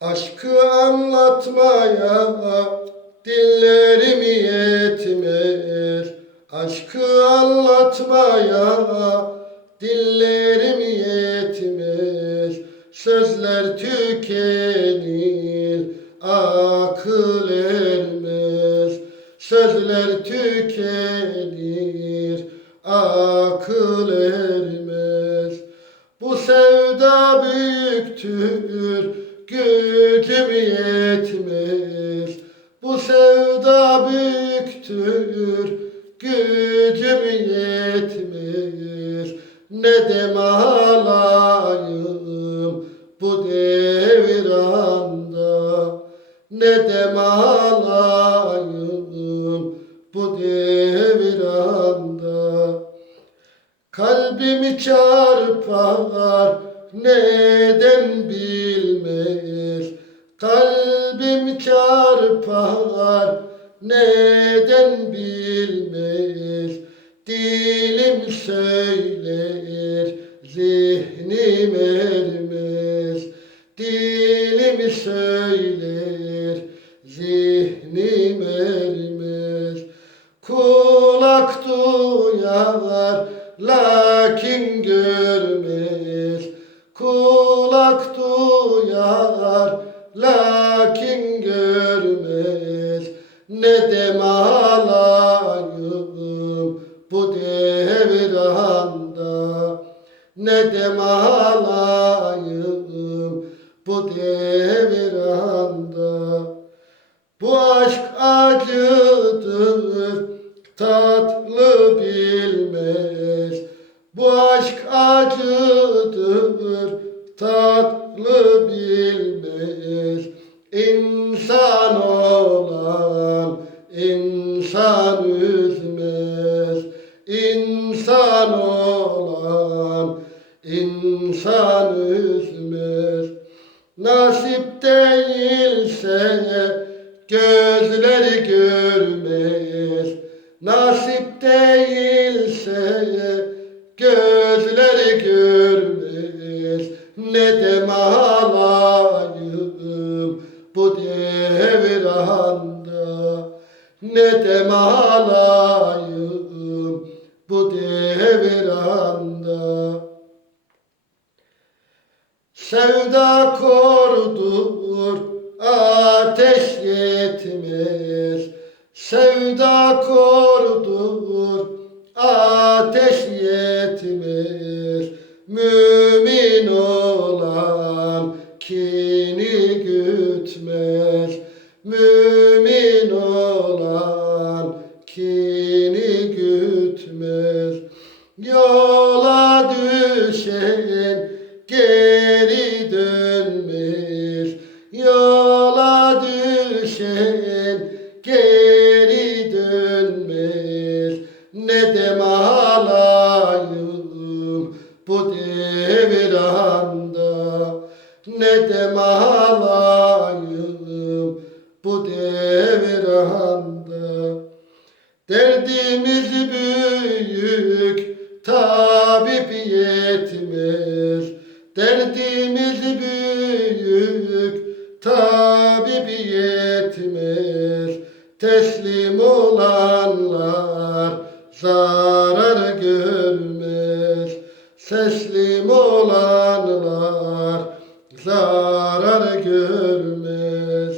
Aşkı anlatmaya dillerim yetmez. Aşkı anlatmaya dillerim yetmez. Sözler tükenir akıl ermez. Sözler tükenir akıl ermez. Bu sevda büyüktür, gücüm yetmez. Bu sevda büyüktür, gücüm yetmez. Ne dem alayım bu deviranda, ne dem alayım bu deviranda. Kalbimi çarpar neden bilmez çarpar neden bilmez? Dilim söyler zihnim ermez. Dilim söyler zihnim ermez. Kulak duyar lakin görmez. Kulak duyar lakin bu devranda bu aşk acıdır, tatlı bilmez. Bu aşk acıdır, tatlı bilmez. Nasip değilse gözleri görmez. Nasip değilse gözleri görmez. Ne dem alayım bu devranda? Ne dem alayım bu devranda Sevda kordur, ateş yetmez. Sevda kordur, ateş yetmez. Mümin olan kini gütmez. Mümin Yola düşen geri dönmez. Ne dem alayım bu devranda. Ne dem alayım yetmez. Teslim olanlar zarar görmez. Teslim olanlar zarar görmez.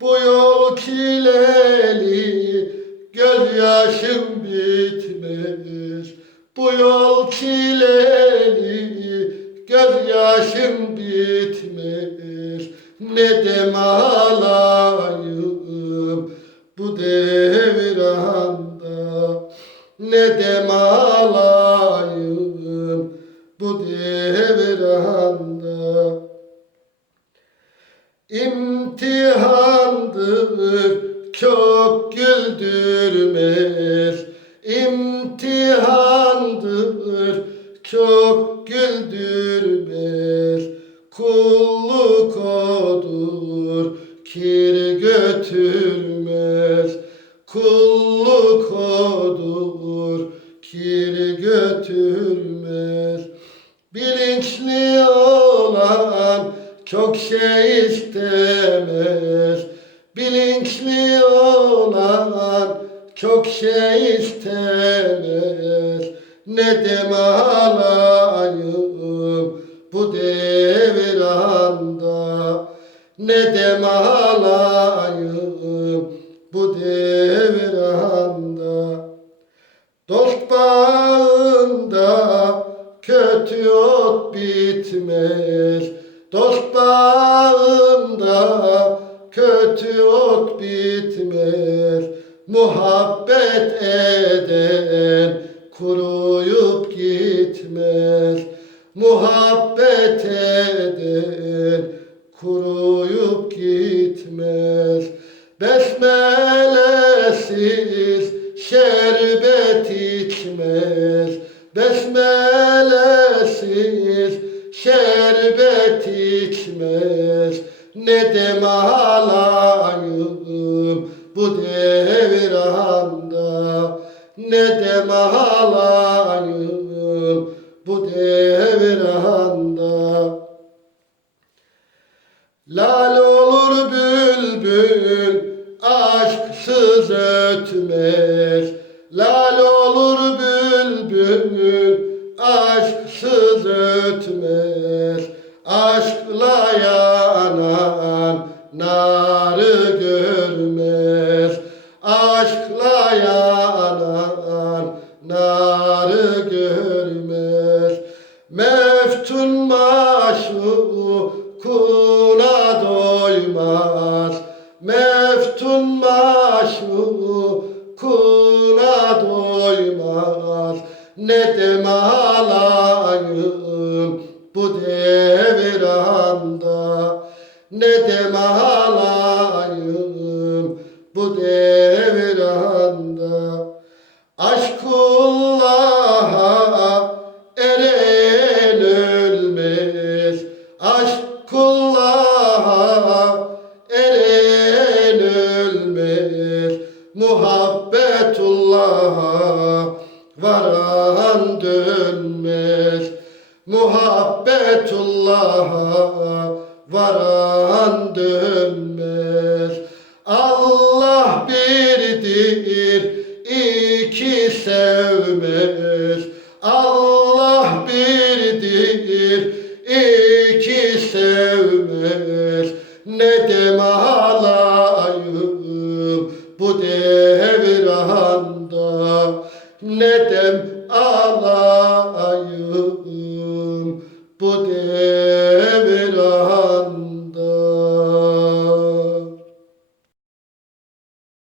Bu yol çileli, gözyaşım bitmez. Bu yol çileli, gözyaşım bitmez. Ne dem alayım bu devranda. Ne dem alayım bu devranda. İmtihandır çok güldürmez götürmez. Kulluk odur kir götürmez. Bilinçli olan çok şey istemez. Bilinçli olan çok şey istemez. Ne dem Ne dem alayım bu deviranda Dost bağında kötü ot bitmez. Dost bağında kötü ot bitmez. Muhabbet eden kuruyup gitmez. Muhabbet eden kuruyup gitmez. Besmelesiz şerbet içmez. Besmelesiz şerbet içmez. Ne dem alayım bu deviranda Ne dem alayım bu deviranda aşksız ötmez Lal Meftun maşukuna doymaz. Ne dem alayım bu deviranda Ne dem alayım bu deviranda Muhabbetullah'a varan dönmez. Muhabbetullah'a varan dönmez. Allah birdir deviranda Ne dem